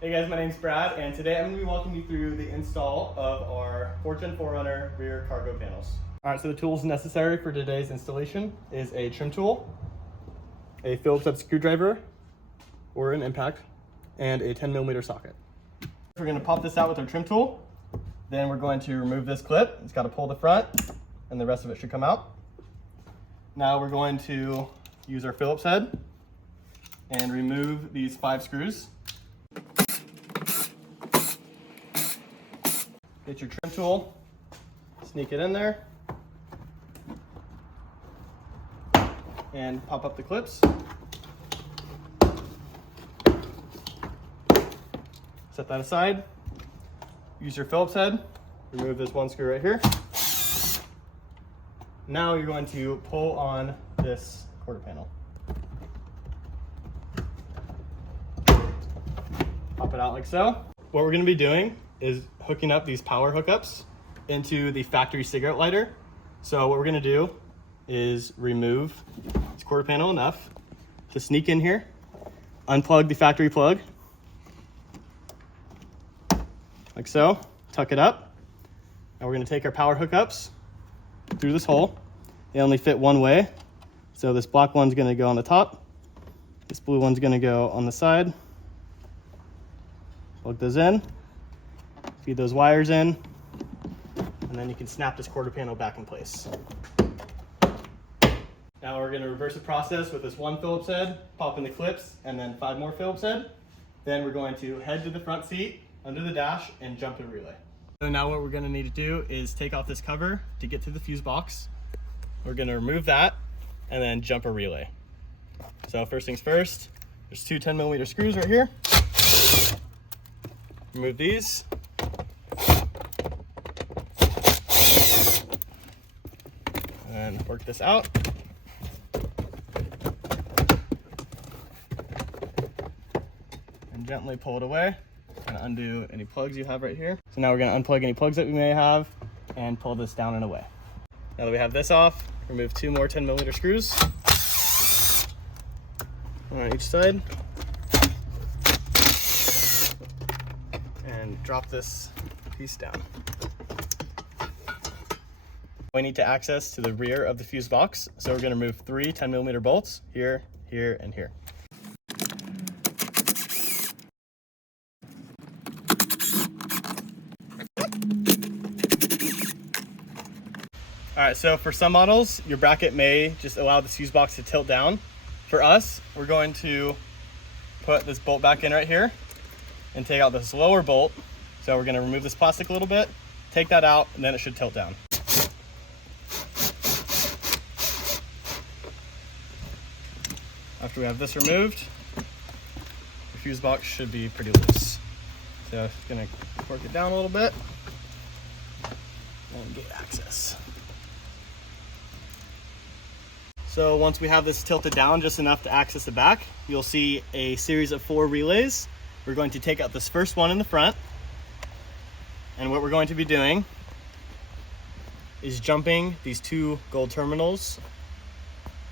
Hey guys, my name's Brad, and today I'm going to be walking you through the install of our 4Runner rear cargo panels. Alright, so the tools necessary for today's installation is a trim tool, a Phillips head screwdriver or an impact, and a 10mm socket. We're going to pop this out with our trim tool, then we're going to remove this clip. It's got to pull the front, and the rest of it should come out. Now we're going to use our Phillips head and remove these 5 screws. Get your trim tool, sneak it in there, and pop up the clips. Set that aside. Use your Phillips head, remove this one screw right here. Now you're going to pull on this quarter panel. Pop it out like so. What we're going to be doing is hooking up these power hookups into the factory cigarette lighter. So what we're going to do is remove this quarter panel enough to sneak in here, unplug the factory plug like so, tuck it up. Now we're going to take our power hookups through this hole. They only fit one way, so this black one's going to go on the top, this blue one's going to go on the side. Plug those in, feed those wires in, and then you can snap this quarter panel back in place. Now we're going to reverse the process with this one Phillips head, pop in the clips, and then 5 more Phillips head. Then we're going to head to the front seat, under the dash, and jump to the relay. So now what we're going to need to do is take off this cover to get to the fuse box. We're going to remove that and then jump a relay. So first things first, there's 2 10mm screws right here. Remove these. And work this out. And gently pull it away. And undo any plugs you have right here. So now we're going to unplug any plugs that we may have and pull this down and away. Now that we have this off, remove 2 more 10mm screws on each side. And drop this piece down. We need to access to the rear of the fuse box, so we're going to remove 3 10mm bolts here, here, and here. Alright, so for some models, your bracket may just allow the fuse box to tilt down. For us, we're going to put this bolt back in right here and take out this lower bolt. So we're going to remove this plastic a little bit, take that out, and then it should tilt down. After we have this removed, the fuse box should be pretty loose. So I'm going to work it down a little bit and get access. So once we have this tilted down just enough to access the back, you'll see a series of 4 relays. We're going to take out this first one in the front, and what we're going to be doing is jumping these 2 gold terminals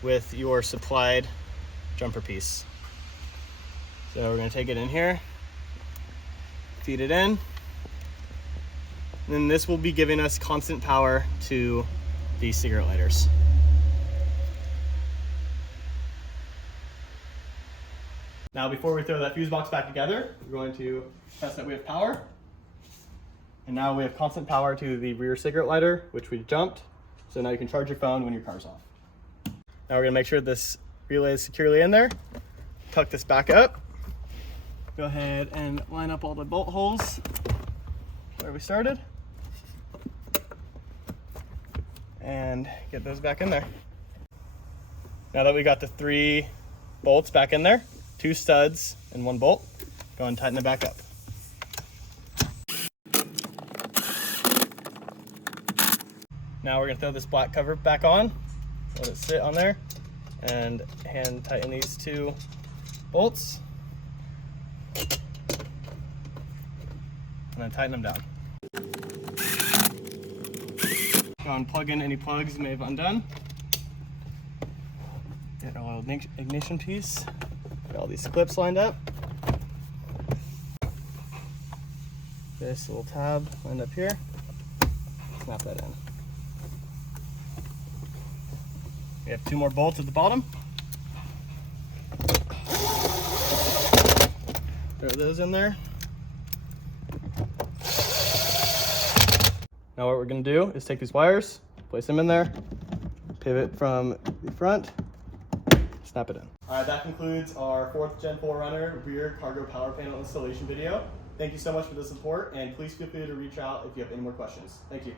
with your supplied jumper piece. So we're going to take it in here, feed it in, and then this will be giving us constant power to these cigarette lighters. Now before we throw that fuse box back together, we're going to test that we have power. And now we have constant power to the rear cigarette lighter, which we jumped. So now you can charge your phone when your car's off. Now we're going to make sure this relay is securely in there. Tuck this back up. Go ahead and line up all the bolt holes where we started. And get those back in there. Now that we got the 3 bolts back in there, 2 studs and 1 bolt, go and tighten it back up. Now we're going to throw this black cover back on, let it sit on there, and hand tighten these 2 bolts, and then tighten them down. Go and plug in any plugs you may have undone. Get our little ignition piece. Got all these clips lined up. This little tab will end up here. Snap that in. We have 2 more bolts at the bottom. Throw those in there. Now what we're going to do is take these wires, place them in there, pivot from the front, snap it in. All right, that concludes our 4th Gen 4Runner rear cargo power panel installation video. Thank you so much for the support, and please feel free to reach out if you have any more questions. Thank you.